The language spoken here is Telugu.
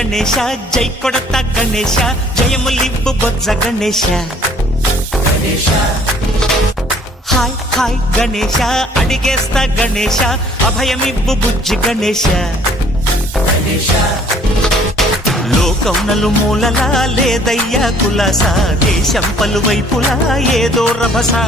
గణేశ జై కొడత గణేశ జయములివ్వు బొజ్జ గణేశ హాయ్ హాయ్ గణేశ అడిగేస్తా గణేశ అభయమివ్వు బుజ్జి గణేశ లోకం నలుమూలలా లేదయ్యా కులాస దేశం పలువైపులా ఏదో రభస